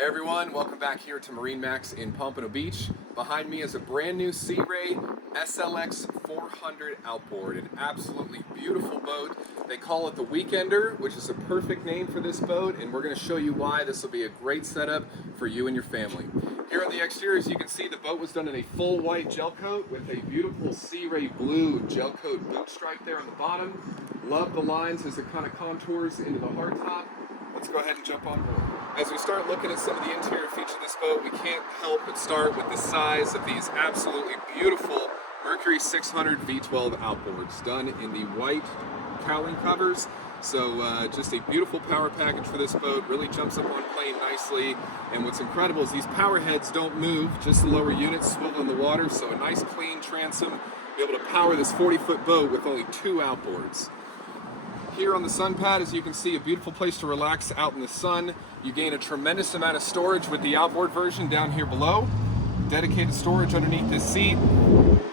Hey everyone, welcome back here to MarineMax in Pompano Beach. Behind me is a brand new Sea Ray SLX 400 outboard, an absolutely beautiful boat. They call it the Weekender, which is a perfect name for this boat, and we're going to show you why this will be a great setup for you and your family. Here on the exterior, as you can see, the boat was done in a full white gel coat with a beautiful Sea Ray blue gel coat boot stripe there on the bottom. Love the lines as it kind of contours into the hardtop. Let's go ahead and jump on board. As we start looking at some of the interior features of this boat, we can't help but start with the size of these absolutely beautiful Mercury 600 V12 outboards, done in the white cowling covers. So just a beautiful power package for this boat, really jumps up on plane nicely. And what's incredible is these power heads don't move, just the lower units swivel in the water, so a nice clean transom, be able to power this 40-foot boat with only 2 outboards. Here on the sun pad, as you can see, a beautiful place to relax out in the sun. You gain a tremendous amount of storage with the outboard version down here below. Dedicated storage underneath this seat.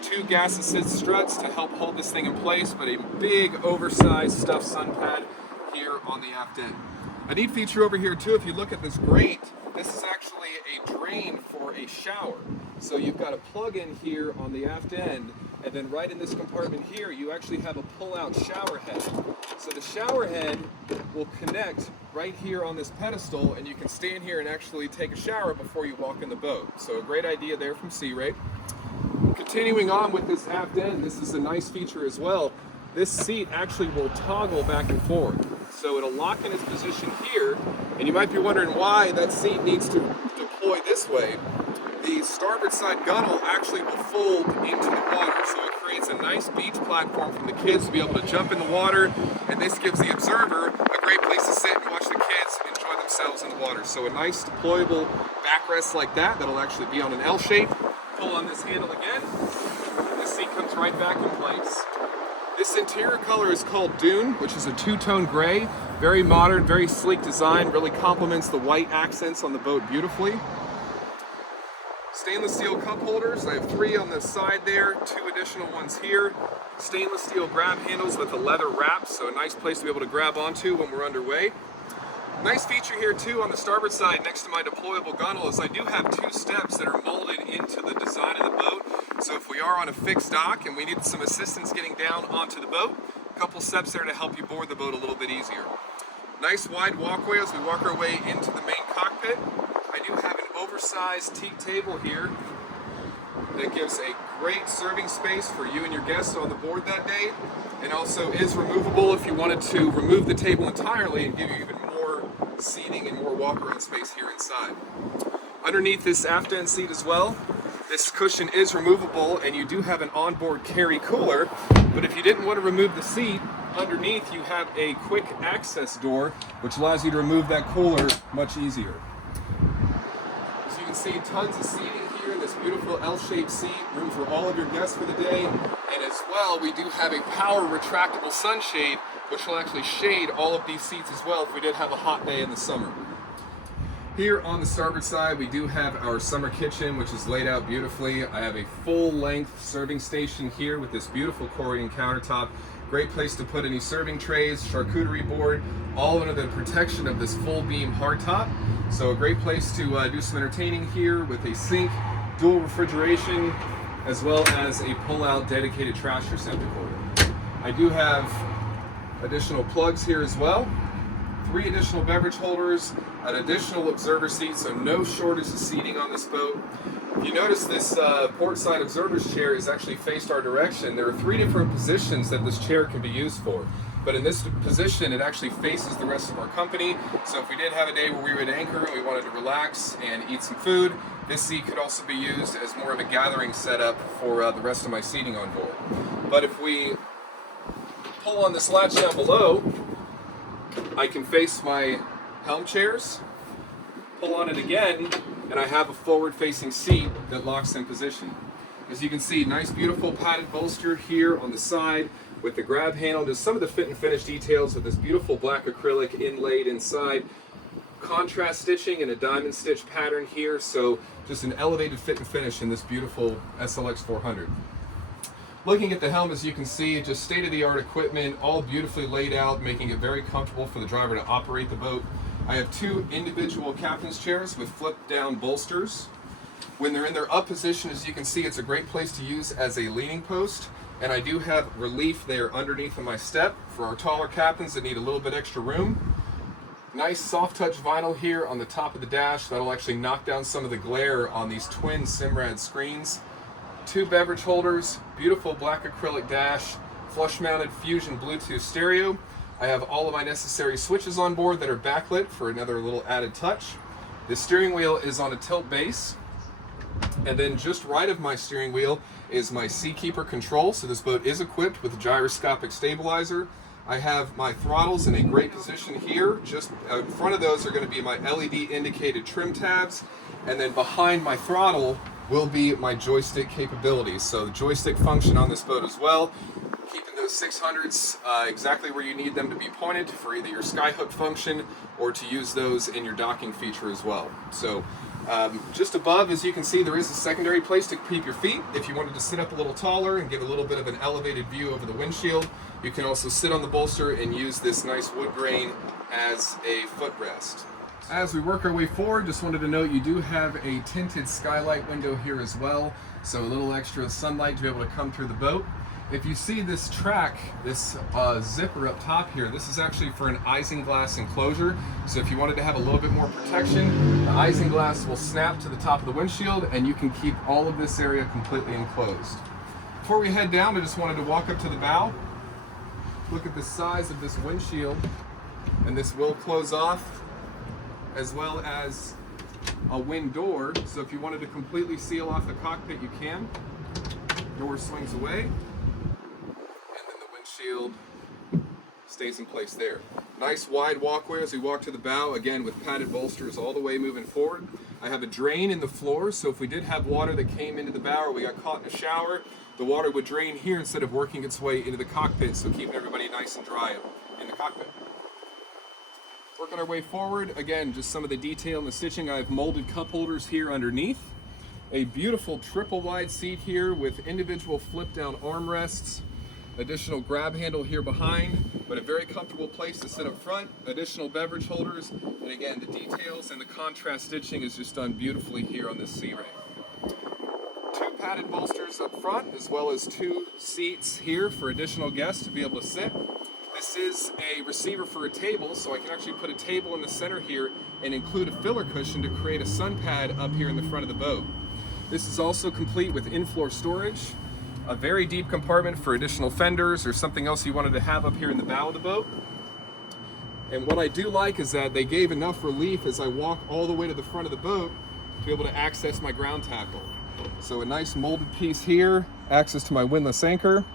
2 gas assist struts to help hold this thing in place, but a big oversized stuffed sun pad here on the aft end. A neat feature over here too, if you look at this grate, this is actually a drain for a shower. So you've got a plug in here on the aft end, and then right in this compartment here, you actually have a pull-out shower head. So the shower head will connect right here on this pedestal, and you can stand here and actually take a shower before you walk in the boat. So a great idea there from Sea Ray. Continuing on with this aft end, this is a nice feature as well. This seat actually will toggle back and forth. So it'll lock in its position here, and you might be wondering why that seat needs to deploy this way. The starboard side gunnel actually will fold into the water, so it creates a nice beach platform for the kids to be able to jump in the water, and this gives the observer a great place to sit and watch the kids enjoy themselves in the water. So a nice deployable backrest like that, that'll actually be on an L shape. Pull on this handle again, and this seat comes right back in place. This interior color is called Dune, which is a 2-tone gray. Very modern, very sleek design, really complements the white accents on the boat beautifully. Stainless steel cup holders, I have 3 on the side there, 2 additional ones here. Stainless steel grab handles with a leather wrap, so a nice place to be able to grab onto when we're underway. Nice feature here too on the starboard side next to my deployable gunnel is I do have 2 steps that are molded into the design of the boat. So if we are on a fixed dock and we need some assistance getting down onto the boat, a couple steps there to help you board the boat a little bit easier. Nice wide walkway as we walk our way into the main cockpit. I do have an oversized teak table here that gives a great serving space for you and your guests on the board that day, and also is removable if you wanted to remove the table entirely and give you even more seating and more walk-around space here inside. Underneath this aft end seat as well, this cushion is removable, and you do have an onboard carry cooler, but if you didn't want to remove the seat, underneath you have a quick access door which allows you to remove that cooler much easier. As you can see, tons of seating here in this beautiful L-shaped seat, room for all of your guests for the day, and as well we do have a power retractable sunshade which will actually shade all of these seats as well if we did have a hot day in the summer. Here on the starboard side, we do have our summer kitchen, which is laid out beautifully. I have a full-length serving station here with this beautiful Corian countertop. Great place to put any serving trays, charcuterie board, all under the protection of this full-beam hardtop. So a great place to do some entertaining here with a sink, dual refrigeration, as well as a pull-out dedicated trash receptacle. I do have additional plugs here as well. 3 additional beverage holders, an additional observer seat, so no shortage of seating on this boat. If you notice, this port side observer's chair is actually faced our direction. There are 3 different positions that this chair can be used for, but in this position it actually faces the rest of our company, so if we did have a day where we were at anchor and we wanted to relax and eat some food, this seat could also be used as more of a gathering setup for the rest of my seating on board. But if we pull on this latch down below, I can face my helm chairs, pull on it again, and I have a forward-facing seat that locks in position. As you can see, nice beautiful padded bolster here on the side with the grab handle. Just some of the fit and finish details with this beautiful black acrylic inlaid inside. Contrast stitching and a diamond stitch pattern here, so just an elevated fit and finish in this beautiful SLX 400. Looking at the helm, as you can see, just state-of-the-art equipment, all beautifully laid out, making it very comfortable for the driver to operate the boat. I have two individual captain's chairs with flip down bolsters. When they're in their up position, as you can see, it's a great place to use as a leaning post. And I do have relief there underneath of my step for our taller captains that need a little bit extra room. Nice soft touch vinyl here on the top of the dash. That'll actually knock down some of the glare on these twin Simrad screens. Two beverage holders, beautiful black acrylic dash, flush mounted Fusion Bluetooth stereo. I have all of my necessary switches on board that are backlit for another little added touch. The steering wheel is on a tilt base. And then just right of my steering wheel is my Seakeeper control. So this boat is equipped with a gyroscopic stabilizer. I have my throttles in a great position here. Just in front of those are going to be my LED indicated trim tabs. And then behind my throttle will be my joystick capabilities. So the joystick function on this boat as well. Keeping those 600s exactly where you need them to be pointed for either your skyhook function or to use those in your docking feature as well. So just above, as you can see, there is a secondary place to keep your feet. If you wanted to sit up a little taller and give a little bit of an elevated view over the windshield, you can also sit on the bolster and use this nice wood grain as a footrest. As we work our way forward, just wanted to note you do have a tinted skylight window here as well, so a little extra sunlight to be able to come through the boat. If you see this track, this zipper up top here, this is actually for an isinglass enclosure. So if you wanted to have a little bit more protection, the isinglass will snap to the top of the windshield and you can keep all of this area completely enclosed. Before we head down, I just wanted to walk up to the bow, look at the size of this windshield, and this will close off, as well as a wind door. So if you wanted to completely seal off the cockpit, you can. Door swings away. Shield stays in place there. Nice wide walkway as we walk to the bow, again with padded bolsters all the way moving forward. I have a drain in the floor, so if we did have water that came into the bow or we got caught in a shower, the water would drain here instead of working its way into the cockpit, so keeping everybody nice and dry in the cockpit. Working our way forward, again, just some of the detail in the stitching. I have molded cup holders here underneath. A beautiful triple wide seat here with individual flip down armrests. Additional grab handle here behind, but a very comfortable place to sit up front. Additional beverage holders, and again, the details and the contrast stitching is just done beautifully here on this Sea Ray. Two padded bolsters up front, as well as two seats here for additional guests to be able to sit. This is a receiver for a table, so I can actually put a table in the center here and include a filler cushion to create a sun pad up here in the front of the boat. This is also complete with in-floor storage. A very deep compartment for additional fenders or something else you wanted to have up here in the bow of the boat. And what I do like is that they gave enough relief as I walk all the way to the front of the boat to be able to access my ground tackle. So a nice molded piece here, access to my windlass anchor,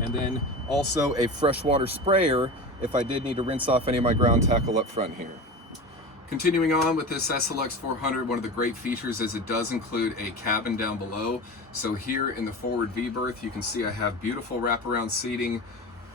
and then also a freshwater sprayer if I did need to rinse off any of my ground tackle up front here. Continuing on with this SLX 400, one of the great features is it does include a cabin down below. So here in the forward V berth, you can see I have beautiful wraparound seating,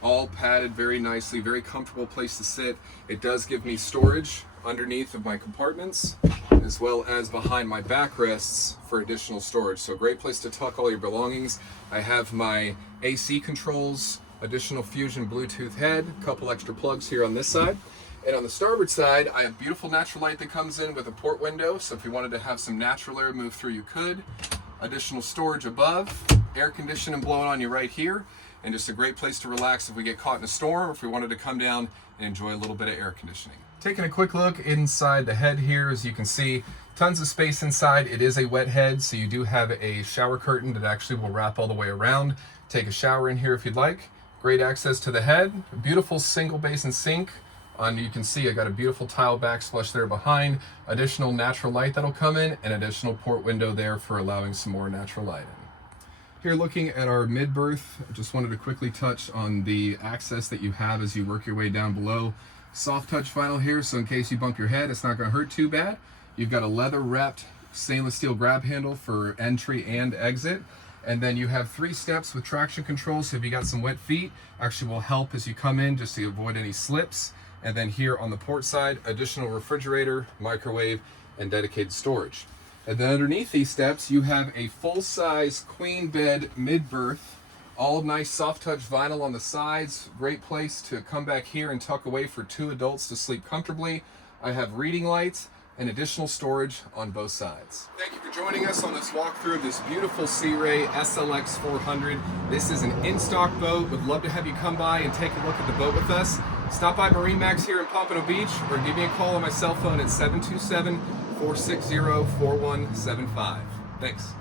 all padded very nicely, very comfortable place to sit. It does give me storage underneath of my compartments, as well as behind my backrests for additional storage. So a great place to tuck all your belongings. I have my AC controls, additional Fusion Bluetooth head, a couple extra plugs here on this side. And on the starboard side, I have beautiful natural light that comes in with a port window, so if you wanted to have some natural air move through, you could. Additional storage above, air conditioning blowing on you right here, and just a great place to relax if we get caught in a storm, or if we wanted to come down and enjoy a little bit of air conditioning. Taking a quick look inside the head here, as you can see, tons of space inside. It is a wet head, so you do have a shower curtain that actually will wrap all the way around. Take a shower in here if you'd like. Great access to the head, beautiful single basin sink. You can see I got a beautiful tile backsplash there behind, additional natural light that'll come in, and additional port window there for allowing some more natural light in. Here looking at our mid-berth, I just wanted to quickly touch on the access that you have as you work your way down below. Soft touch vinyl here, so in case you bump your head, it's not going to hurt too bad. You've got a leather wrapped stainless steel grab handle for entry and exit. And then you have 3 steps with traction control, so if you got some wet feet, actually will help as you come in just to avoid any slips. And then here on the port side, additional refrigerator, microwave, and dedicated storage. And then underneath these steps, you have a full-size queen bed mid-berth All nice soft touch vinyl on the sides. Great place to come back here and tuck away for 2 adults to sleep comfortably. I have reading lights and additional storage on both sides. Thank you for joining us on this walkthrough of this beautiful Sea Ray SLX 400. This is an in-stock boat. Would love to have you come by and take a look at the boat with us. Stop by MarineMax here in Pompano Beach or give me a call on my cell phone at 727-460-4175. Thanks.